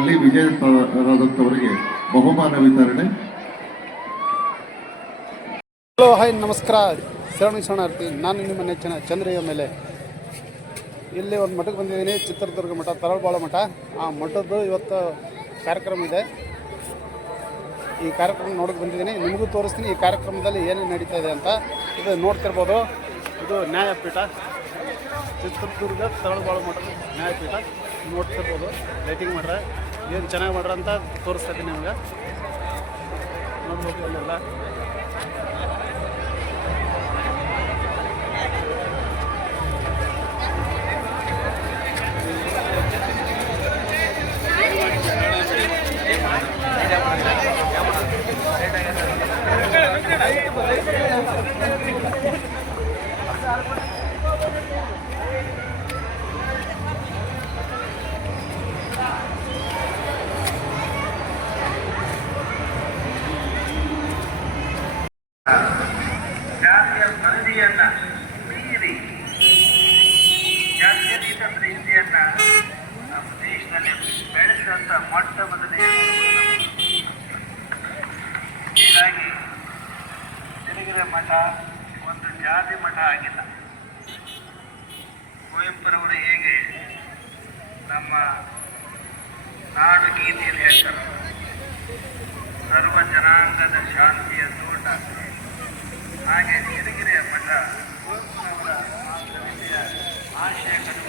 ಕಾರ್ಯಕ್ರಮದಲ್ಲಿ ವಿಜೇತರಾದಂಥವರಿಗೆ ಬಹುಮಾನ ವಿತರಣೆ. ಹಲೋ ಹಾಯ್ ನಮಸ್ಕಾರ. ಶರಣಿ ಶರಣಾರ್ಥಿ, ನಾನು ನಿಮ್ಮ ನೆಚ್ಚಿನ ಚಂದ್ರಯ್ಯ ಮೇಲೆ. ಇಲ್ಲಿ ಒಂದು ಮಠಕ್ಕೆ ಬಂದಿದ್ದೀನಿ, ಚಿತ್ರದುರ್ಗ ಮಠ, ತರಳಬಾಳ ಮಠ. ಆ ಮಠದ್ದು ಇವತ್ತು ಕಾರ್ಯಕ್ರಮ ಇದೆ. ಈ ಕಾರ್ಯಕ್ರಮ ನೋಡೋಕೆ ಬಂದಿದ್ದೀನಿ. ನಿಮಗೂ ತೋರಿಸ್ತೀನಿ ಈ ಕಾರ್ಯಕ್ರಮದಲ್ಲಿ ಏನೇನು ನಡೀತಾ ಇದೆ ಅಂತ. ಇದು ನೋಡ್ತಿರ್ಬೋದು. ಇದು ನ್ಯಾಯಪೀಠ. ಚಿತ್ರದುರ್ಗ ತರಳಬಾಳ ಮಠದ ನ್ಯಾಯಪೀಠ. ನೋಡ್ತಿರ್ಬೋದು. ಲೈಟಿಂಗ್ ಮಾಡ್ರೆ. ಏನು ಚೆನ್ನಾಗಿ ಮಾಡ್ರಂತ ತೋರಿಸ್ತೀನಿ ನಿಮ್ಗೆ. ನೋಡ್ಬೋದು ಅಲ್ಲೆಲ್ಲ ಜಾತಿಯ ಪರಿಧಿಯನ್ನ ಮೀರಿ ಜಾತ್ಯತೀತ ಪ್ರೀತಿಯನ್ನ ನಮ್ಮ ದೇಶದಲ್ಲಿ ಬೆಳೆಸಿದಂಥ ಮೊಟ್ಟ ಮೊದಲನೆಯ ಹೀಗಾಗಿ ಸಿರಿಗೆರೆ ಮಠ ಒಂದು ಜಾತಿ ಮಠ ಆಗಿಲ್ಲ ಕುವೆಂಪುರವರು ಹೇಗೆ ನಮ್ಮ ನಾಡು ಗೀತೆಯಲ್ಲಿ ಹೇಳ್ತಾರೆ ಸರ್ವ ಜನಾಂಗದ ಶಾಂತಿಯ ತೋಟ ಹಾಗೆ ಸಿರಿಗೆರೆಯ ಮಠ ಕುವೆಂಪುರವರ ಆ ಕವಿತೆಯ ಆಶಯ ಕಡು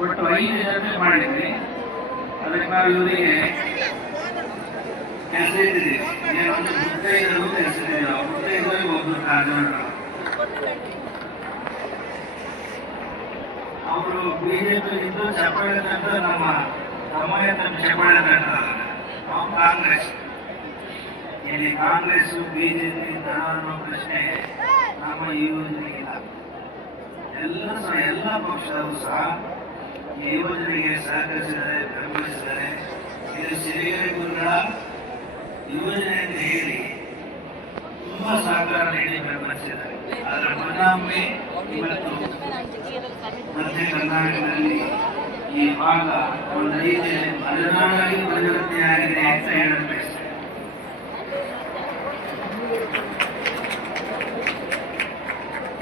ಒಟ್ಟು ಐದು ಜನ ಮಾಡಿದ್ವಿ. ಅದಕ್ಕೆ ನಾವು ಇವರಿಗೆ ಅವರು ಬಿಜೆಪಿ ಇದ್ದು ನಮ್ಮ ಸಮಯ ತಮ್ಮ ಕಾಂಗ್ರೆಸ್. ಇಲ್ಲಿ ಕಾಂಗ್ರೆಸ್ ಬಿಜೆಪಿ ಅನ್ನೋ ಪ್ರಶ್ನೆ. ನಮ್ಮ ಈ ಯೋಜನೆಗಿಲ್ಲ ಎಲ್ಲ ಸಹ ಎಲ್ಲ ಪಕ್ಷದವರು ಸಹ ಈ ಯೋಜನೆಗೆ ಸಹಕರಿಸಿದ್ದಾರೆ, ಬೆಂಬಲಿಸಿದ್ದಾರೆ. ಇದು ಸಿರಿಗೆರೆ ಗುರುಗಳ ಯೋಜನೆ ಅಂತ ಹೇಳಿ ತುಂಬಾ ಸಹಕಾರ ನೀಡಿ ಬೆಂಬಲಿಸಿದ್ದಾರೆ. ಅದರ ಪರಿಣಾಮವೇ ಇವತ್ತು ಮಧ್ಯ ಕರ್ನಾಟಕದಲ್ಲಿ ಈ ಭಾಗ ಒಂದು ರೀತಿಯಲ್ಲಿ ಮಲೆನಾಡಾಗಿ ಪರಿವರ್ತನೆ ಆಗಿದೆ ಅಂತ ಹೇಳಲು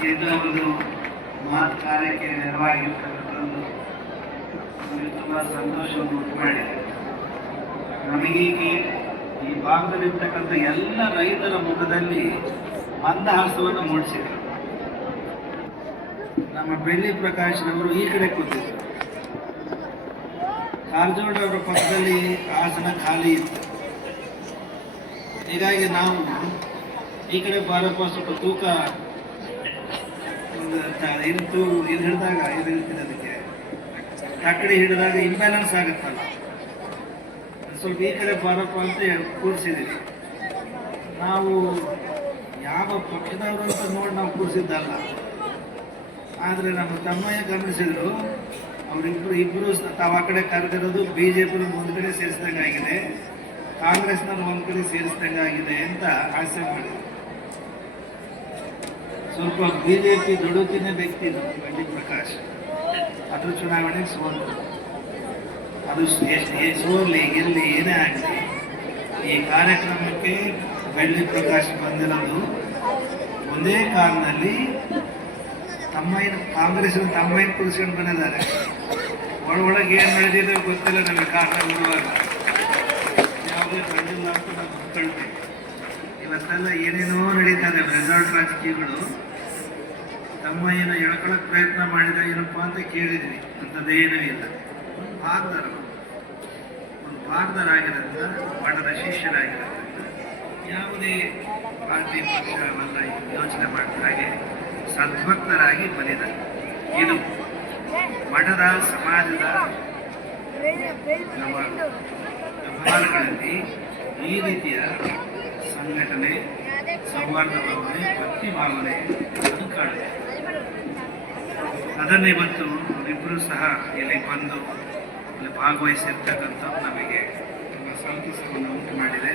ಇಂಥ ಒಂದು ಕಾರ್ಯಕ್ಕೆ ನೆರವಾಗಿರ್ತಕ್ಕಂಥದ್ದು ನಮಗೆ ತುಂಬ ಸಂತೋಷವನ್ನು ಉಂಟು ಮಾಡಿದೆ ನಮಗೀಗ ಈ ಭಾಗದಲ್ಲಿರ್ತಕ್ಕಂಥ ಎಲ್ಲ ರೈತರ ಮುಖದಲ್ಲಿ ಮಂದಹಾಸವನ್ನು ಮೂಡಿಸಿದರು. ನಮ್ಮ ಬೆಳ್ಳಿ ಪ್ರಕಾಶ್ನವರು ಈ ಕಡೆ ಕೂತಿದ್ರು. ಕಾರಜೋಳ ಅವರ ಪಕ್ಕದಲ್ಲಿ ಆಸನ ಖಾಲಿ ಇತ್ತು. ಹೀಗಾಗಿ ನಾವು ಈ ಕಡೆ ಬಾರಪ್ಪ ಸ್ವಲ್ಪ ತೂಕ ಇದು ಇದು ಹಿಡಿದಾಗ ಇದು ಇರ್ತೀನಿ ಅದಕ್ಕೆ. ತಕ್ಕಡಿ ಹಿಡಿದಾಗ ಇಂಬ್ಯಾಲೆನ್ಸ್ ಆಗುತ್ತಲ್ಲ. ಸ್ವಲ್ಪ ಈ ಕಡೆ ಬಾರಪ್ಪ ಅಂತ ಕೂರಿಸಿದ್ದೀವಿ ನಾವು ಯಾವ ಪಕ್ಷದವರು ಅಂತ ನೋಡಿ ನಾವು ಕೂರಿಸಿದ್ದಲ್ಲ. ಆದರೆ ನಮ್ಮ ತಮ್ಮಯ್ಯ ಗಮನಿಸಿದ್ರು ಅವರಿಬ್ಬರು ಇಬ್ಬರು ತಾವು ಆ ಕಡೆ ಕರೆದಿರೋದು ಬಿ ಜೆ ಪಿನ ಒಂದು ಕಡೆ ಸೇರಿಸಿದಂಗೆ ಆಗಿದೆ ಕಾಂಗ್ರೆಸ್ನವ್ರು ಒಂದು ಕಡೆ ಸೇರಿಸಿದಂಗೆ ಆಗಿದೆ ಅಂತ ಆಸೆ ಮಾಡಿದ್ರು. ಸ್ವಲ್ಪ ಬಿ ಜೆ ಪಿ ದುಡುಕಿನ ವ್ಯಕ್ತಿ ನಮ್ಮ ಬಂಡಿ ಪ್ರಕಾಶ್. ಅದು ಚುನಾವಣೆ ಸೋಲು ಅದು ಸೋರ್ಲಿ ಗೆಲ್ಲಿ, ಏನೇ ಆಗಲಿ, ಈ ಕಾರ್ಯಕ್ರಮಕ್ಕೆ ಬೆಳ್ಳಿ ಪ್ರಕಾಶ್ ಬಂದಿರೋದು ಒಂದೇ ಕಾಲದಲ್ಲಿ ತಮ್ಮಯ್ಯನ ಕಾಂಗ್ರೆಸ್ ತಮ್ಮಯ್ಯನ ಕುಳಿಸ್ಕೊಂಡು ಬಂದಿದ್ದಾರೆ. ಒಳಗೆ ಏನು ನಡೆದಿದೆ ಗೊತ್ತಿಲ್ಲ ನಮಗೆ ಕಾರಣ ಯಾವುದೇ ಬೆಳ್ಳಿ ಅಂತ ನಾವು ಇವತ್ತೆಲ್ಲ ಏನೇನೋ ನಡೀತಾರೆ ರೆಸಾರ್ಟ್ ರಾಜಕೀಯಗಳು. ಏನೋ ಹೇಳ್ಕೊಳಕ್ ಪ್ರಯತ್ನ ಮಾಡಿದ ಏನಪ್ಪಾ ಅಂತ ಕೇಳಿದ್ವಿ. ಅಂಥದ್ದೇನೂ ಇಲ್ಲ. ಒಂದು ಭಾಗದರ ಒಂದು ಭಾಗದರಾಗಿರೋದ್ರಿಂದ ಮಠದ ಶಿಷ್ಯರಾಗಿರೋದ್ರಿಂದ ಯಾವುದೇ ಪಾರ್ಟಿ ಪಕ್ಷವನ್ನ ಯೋಚನೆ ಮಾಡಿದ ಹಾಗೆ ಸದ್ಭಕ್ತರಾಗಿ ಬಂದಿದ್ದಾರೆ. ಇದು ಮಠದ, ಸಮಾಜದ ನಮ್ಮ ವ್ಯವಹಾರಗಳಲ್ಲಿ ಈ ರೀತಿಯ ಸಂಘಟನೆ ಸೌಹಾರ್ದ ಭಾವನೆ ಭಕ್ತಿ ಭಾವನೆ ಅದು ಕಾಣುತ್ತೆ ಅದನ್ನೇ ಇವತ್ತು ಇಬ್ಬರು ಸಹ ಇಲ್ಲಿ ಬಂದು ಇಲ್ಲಿ ಭಾಗವಹಿಸಿರ್ತಕ್ಕಂಥ ನಮಗೆ ತುಂಬ ಸಂತಸವನ್ನು ಉಂಟು ಮಾಡಿದೆ.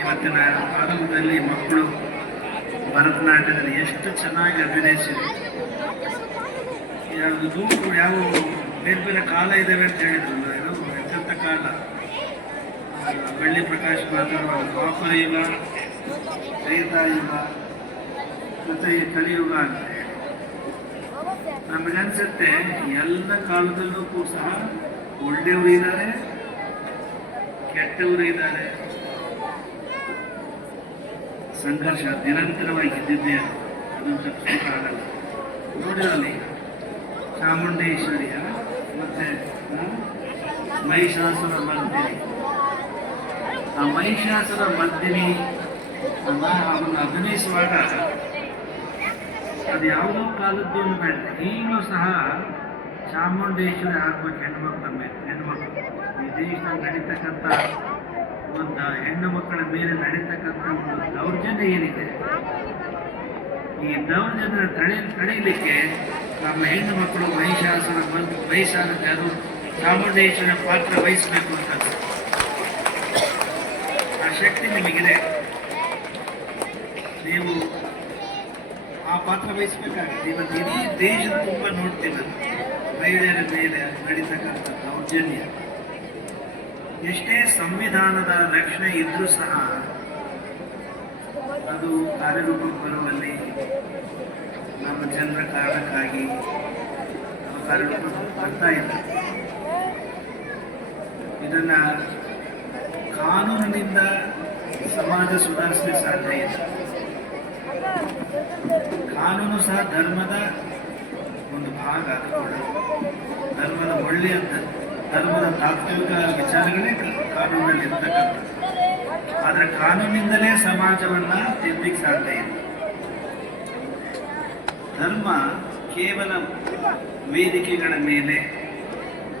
ಇವತ್ತಿನ ಆರಂಭದಲ್ಲಿ ಮಕ್ಕಳು ಭರತನಾಟ್ಯದಲ್ಲಿ ಎಷ್ಟು ಚೆನ್ನಾಗಿ ಅಭಿನಯಿಸಿದೆ ಯಾವುದು ಯಾವ ಬೇರೆ ಬೇರೆ ಕಾಲ ಇದ್ದಾವೆ ಅಂತ ಹೇಳಿದ್ರಲ್ಲ ಇದು ಎಂತೆಂಥ ಕಾಲ ಆ, ಬೆಳ್ಳಿ ಪ್ರಕಾಶ್ ಮಾತಾಡುವ ದ್ವಾಪರ ಯುಗ ತ್ರೇತಾಯುಗ ಮತ್ತೆ ಈ ಕಲಿಯುಗ ಅಂದರೆ ನಮಗನ್ಸುತ್ತೆ ಎಲ್ಲ ಕಾಲದಲ್ಲೂ ಕೂಡ ಸಹ ಒಳ್ಳೆಯವರು ಇದ್ದಾರೆ, ಕೆಟ್ಟವರು ಇದ್ದಾರೆ. ಸಂಘರ್ಷ ನಿರಂತರವಾಗಿ ಇದ್ದಿದ್ದೆ ಅದನ್ನು ತಪ್ಪಿಸೋಕೆ ಆಗಲ್ಲ. ಚಾಮುಂಡೇಶ್ವರಿಯ ಮತ್ತೆ ಮಹಿಷಾಸುರ ಮರ್ದಿನಿ ಆ ಮಹಿಷಾಸುರ ಮರ್ದಿನಿ ಅವನ್ನು ಅಭಿನಯಿಸುವಾಗ ಅದು ಯಾವುದೋ ಕಾಲದ್ದು ಬೇಡ ಈಗಲೂ ಸಹ ಚಾಮುಂಡೇಶ್ವರಿ ಆಗ್ಬೇಕು ಹೆಣ್ಮಕ್ಳ ಮೇಲೆ ಮಕ್ಕಳು ಈ ದೇಶದಲ್ಲಿ ನಡೀತಕ್ಕಂಥ ಒಂದು ಹೆಣ್ಣು ಮಕ್ಕಳ ಮೇಲೆ ನಡೀತಕ್ಕಂಥ ಒಂದು ದೌರ್ಜನ್ಯ ಏನಿದೆ, ಈ ದೌರ್ಜನ್ಯ ತಡೆ, ತಡೆಯಲಿಕ್ಕೆ ನಮ್ಮ ಹೆಣ್ಣು ಮಕ್ಕಳು ಮಹಿಷಾಸುರ ಮಹಿಷಾಸುರ ಚಾಮುಂಡೇಶ್ವರ ಪಾತ್ರ ವಹಿಸಬೇಕು ಅಂತ. ಶಕ್ತಿ ನಿಮಗಿದೆ. ನೀವು ಆ ಪಾತ್ರ ವಹಿಸ್ಬೇಕಾಗುತ್ತೆ. ಇವತ್ತು ಇಡೀ ದೇಶದ ತುಂಬ ನೋಡ್ತೀವಿ. ಮಹಿಳೆಯರ ಮೇಲೆ ನಡೀತಕ್ಕಂಥ ದೌರ್ಜನ್ಯ. ಎಷ್ಟೇ ಸಂವಿಧಾನದ ರಕ್ಷಣೆ ಇದ್ರೂ ಸಹ ಅದು ಕಾರ್ಯರೂಪಕ್ಕೆ ಬರುವಲ್ಲಿ ನಮ್ಮ ಜನರ ಕಾರಣಕ್ಕಾಗಿ ಕಾರ್ಯರೂಪ ಬರ್ತಾ ಇಲ್ಲ. ಇದನ್ನ ಕಾನೂನಿನಿಂದ ಸಮಾಜ ಸುಧಾರಿಸಲಿಕ್ಕೆ ಸಾಧ್ಯ ಇಲ್ಲ. ಕಾನೂನು ಸಹ ಧರ್ಮದ ಒಂದು ಭಾಗ ಧರ್ಮದ ಒಳ್ಳೆಯ ಧರ್ಮದ ತಾತ್ವಿಕ ವಿಚಾರಗಳೇ ಕಾನೂನಲ್ಲಿ ಇರ್ತಕ್ಕಂಥ ಆದರೆ ಕಾನೂನಿಂದಲೇ ಸಮಾಜವನ್ನ ತಿದ್ದಲಿಕ್ಕೆ ಸಾಧ್ಯ ಇಲ್ಲ. ಧರ್ಮ ಕೇವಲ ವೇದಿಕೆಗಳ ಮೇಲೆ,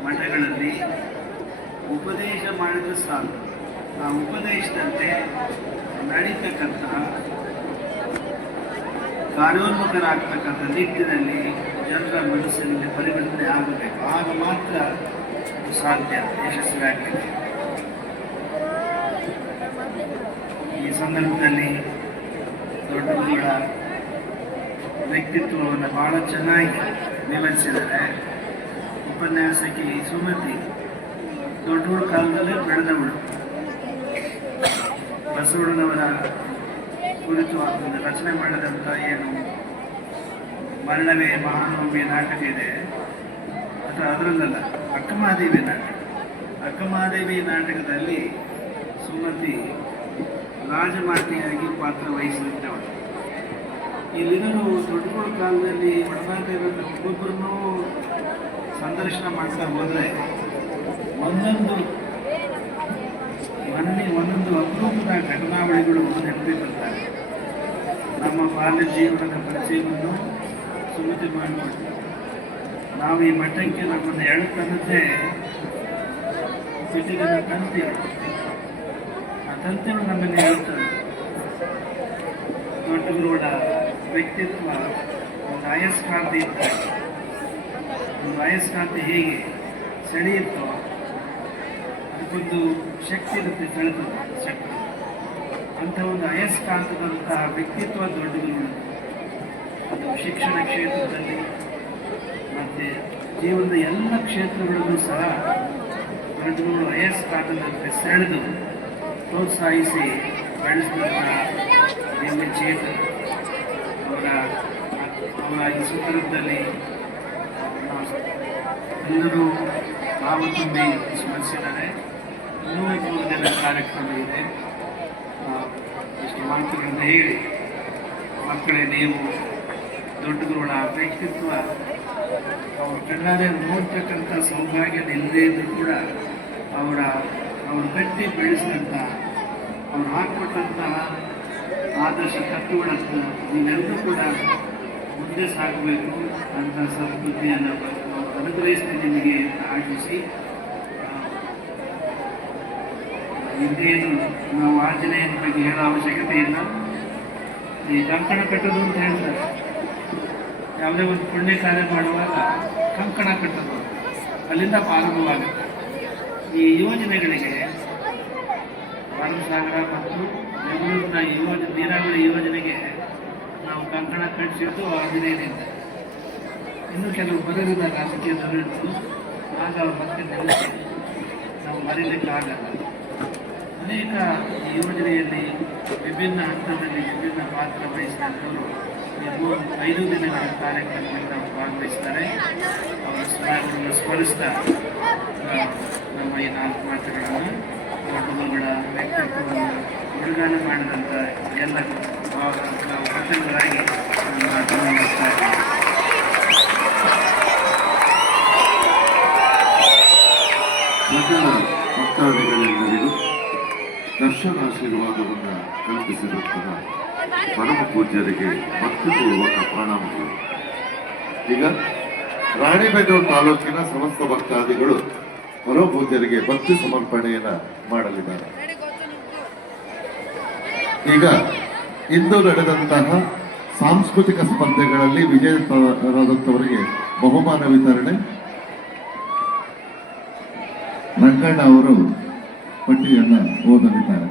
ಮಠಗಳಲ್ಲಿ ಉಪದೇಶ ಮಾಡಿದ್ರೆ ಆ ಉಪದೇಶದಂತೆ ನಡೀತಕ್ಕಂತಹ ಕಾರ್ಯೋನ್ಮುಖರಾಗ್ತಕ್ಕಂಥ ನಿಟ್ಟಿನಲ್ಲಿ ಜನರ ಮನಸ್ಸಿನಲ್ಲಿ ಪರಿವರ್ತನೆ ಆಗಬೇಕು. ಆಗ ಮಾತ್ರ ಸಾಧ್ಯ ಯಶಸ್ವಿಯಾಗಲಿಕ್ಕೆ ಈ ಸಂದರ್ಭದಲ್ಲಿ ದೊಡ್ಡವರ ವ್ಯಕ್ತಿತ್ವವನ್ನು ಬಹಳ ಚೆನ್ನಾಗಿ ವಿವರಿಸಿದ್ದಾರೆ ಉಪನ್ಯಾಸಕಿ ಸುಮತಿ ದೊಡ್ಡವರ ಕಾಲದಲ್ಲೇ ಬೆಳೆದವಳು. ಬಸವಣ್ಣನವರ ಕುರಿತು ಅದನ್ನು ರಚನೆ ಮಾಡಿದಂಥ ಏನು ಮರಣವೇ ಮಹಾನವಮಿ ನಾಟಕ ಇದೆ? ಅಥವಾ ಅದರಲ್ಲಲ್ಲ ಅಕ್ಕಮಹಾದೇವಿ ನಾಟಕ. ಅಕ್ಕಮಹಾದೇವಿ ನಾಟಕದಲ್ಲಿ ಸುಮತಿ ರಾಜಮಾತೆಯಾಗಿ ಪಾತ್ರ ವಹಿಸಿದ್ದವಳು ಇಲ್ಲಿನೂ ದೊಡ್ಡಗಳ ಕಾಲದಲ್ಲಿ ಒಡನಾಟ ಒಬ್ಬೊಬ್ಬರನ್ನೂ ಸಂದರ್ಶನ ಮಾಡ್ತಾ ಹೋದರೆ ಒಂದೊಂದು ಮೊನ್ನೆ ಒಂದೊಂದು ಅಪರೂಪದ ಘಟನಾವಳಿಗಳು ನೆನಪಿ ಬರ್ತಾರೆ. ನಮ್ಮ ಬಾಲ್ಯ ಜೀವನದ ಪರಿಚಯವನ್ನು ಸುಮತಿ ಮಾಡಿಕೊಂಡು ನಾವು ಈ ಮಠಕ್ಕೆ ನಮ್ಮನ್ನು ಎಳ್ತಂದ್ರೆ ಸಿಟಿಗಳ ತಂತಿಗಳು ಆ ತಂತಿಗಳು ನಮ್ಮನ್ನು ಹೇಳ್ತಾರೆ. ದೊಡ್ಡಗರುಗಳ ವ್ಯಕ್ತಿತ್ವ, ಒಂದು ಅಯಸ್ಕಾಂತಿ ಇತ್ತು ಒಂದು ಅಯಸ್ಕಾಂತಿ ಹೇಗೆ ಸೆಳೆಯುತ್ತೋ ಅದಕ್ಕೊಂದು ಶಕ್ತಿ ಇರುತ್ತೆ ಸೆಳೆತದ ಶಕ್ತಿ ಅಂಥ ಒಂದು ಅಯಸ್ಕಾಂತದಂತಹ ವ್ಯಕ್ತಿತ್ವ ದೊಡ್ಡದು ಅದು ಶಿಕ್ಷಣ ಕ್ಷೇತ್ರದಲ್ಲಿ ಮತ್ತು ಜೀವನದ ಎಲ್ಲ ಕ್ಷೇತ್ರಗಳಲ್ಲೂ ಸಹ ದೊಡ್ಡಗಳು ಅಯಸ್ಕಾಂತದಂತೆ ಸೆಳೆದು ಪ್ರೋತ್ಸಾಹಿಸಿ ಬೆಳೆಸಿದಂತಹ ನಿಮ್ಮ ಚೇತನ ಅವರ ಅವರ ಈ ಸಂದರ್ಭದಲ್ಲಿ ಎಲ್ಲರೂ ಆವತ್ತೊಮ್ಮೆ ಸ್ಮರಿಸಿದ್ದಾರೆ. ಕಾರ್ಯಕ್ರಮ ಇದೆ ಇಷ್ಟು ಮಾತುಗಳನ್ನು ಹೇಳಿ, ಮಕ್ಕಳೇ, ನೀವು ದೊಡ್ಡ ಅಪೇಕ್ಷಿತ್ವ ಅವ್ರ ಕಣ್ಣಾರೆ ನೋಡ್ತಕ್ಕಂಥ ಸೌಭಾಗ್ಯ ಇಲ್ಲದೇ ಇದ್ರೂ ಕೂಡ ಅವರ, ಅವರು ಕಟ್ಟಿ ಬೆಳೆಸಿದಂಥ, ಅವ್ರು ಹಾಕ್ಕೊಟ್ಟಂತಹ ಆದರ್ಶ ತತ್ವಗಳನ್ನು ನೀವೆಲ್ಲರೂ ಕೂಡ ಮುಂದೆ ಸಾಗಬೇಕು ಅಂತ ಸಂಸ್ಕೃತಿಯನ್ನು ಅನುಗ್ರಹಿಸಿ ನಿಮಗೆ ಆಶಿಸಿ. ಇನ್ನೇನು ನಾವು ಆಂಜನೇಯನ ಬಗ್ಗೆ ಹೇಳೋ ಅವಶ್ಯಕತೆ ಇಲ್ಲ ಈ ಕಂಕಣ ಕಟ್ಟೋದು ಅಂತ ಹೇಳ್ತಾರೆ. ಯಾವುದೇ ಒಂದು ಪುಣ್ಯ ಕಾರ್ಯ ಮಾಡುವಾಗ ಕಂಕಣ ಕಟ್ಟೋದು ಅಲ್ಲಿಂದ ಪ್ರಾರಂಭವಾಗುತ್ತೆ. ಈ ಯೋಜನೆಗಳಿಗೆ ಸಾಗರ ಮತ್ತು ಬೆಂಗಳೂರಿನ ಯೋಜನೆ ನೀರಾವರಿ ಯೋಜನೆಗೆ ನಾವು ಕಂಕಣ ಕಟ್ಟಿಸಿದ್ದು ಆಂಜನೇಯನಿಂದ. ಇನ್ನು ಕೆಲವು ಬರೆದಿದ್ದ ರಾಜಕೀಯ ಧೋರಣೆಗಳು ಆಗ ಅವ್ರ ಮತ್ತೆ ನಾವು ಮರೀಲಿಕ್ಕೆ ಮರೀಲಿಕ್ಕಾಗಲ್ಲ. ಅನೇಕ ಯೋಜನೆಯಲ್ಲಿ ವಿಭಿನ್ನ ಹಂತದಲ್ಲಿ ವಿಭಿನ್ನ ಪಾತ್ರ ವಹಿಸಿದಂಥವರು ಈ ಮೂರು ಐದು ದಿನಗಳ ಕಾರ್ಯಕ್ರಮದಿಂದ ಭಾಗವಹಿಸ್ತಾರೆ ಅವರ ಸ್ಮರಣವನ್ನು ಸ್ಮರಿಸ್ತಾ ನಮ್ಮ ಈ ನಾಲ್ಕು ಮಾತುಗಳನ್ನು ಕುಟುಂಬಗಳ ವ್ಯಕ್ತಿತ್ವವನ್ನು ಗುಣಗಾನ ಮಾಡಿದಂಥ ಎಲ್ಲ ನಾವು ಮತ್ತು ನಮ್ಮ ಮಾತನ್ನು ಆಶೀರ್ವಾದವನ್ನು ಕಲ್ಪಿಸಿರುತ್ತದೆ ಪರಮ ಪೂಜ್ಯರಿಗೆ ಭಕ್ತಿಪೂರ್ವಕ ಪ್ರಣಾಮಗಳು. ಈಗ ರಾಣಿಬೆನ್ನೂರು ತಾಲೂಕಿನ ಸಮಸ್ತ ಭಕ್ತಾದಿಗಳು ಪರಮ ಪೂಜ್ಯರಿಗೆ ಭಕ್ತಿ ಸಮರ್ಪಣೆಯನ್ನು ಮಾಡಲಿದ್ದಾರೆ. ಈಗ ಇಂದು ನಡೆದಂತಹ ಸಾಂಸ್ಕೃತಿಕ ಸ್ಪರ್ಧೆಗಳಲ್ಲಿ ವಿಜೇತರಾದಂಥವರಿಗೆ ಬಹುಮಾನ ವಿತರಣೆ. ರಂಗಣ್ಣ ಅವರು பற்றி என்ன? ஓதவிட்டார்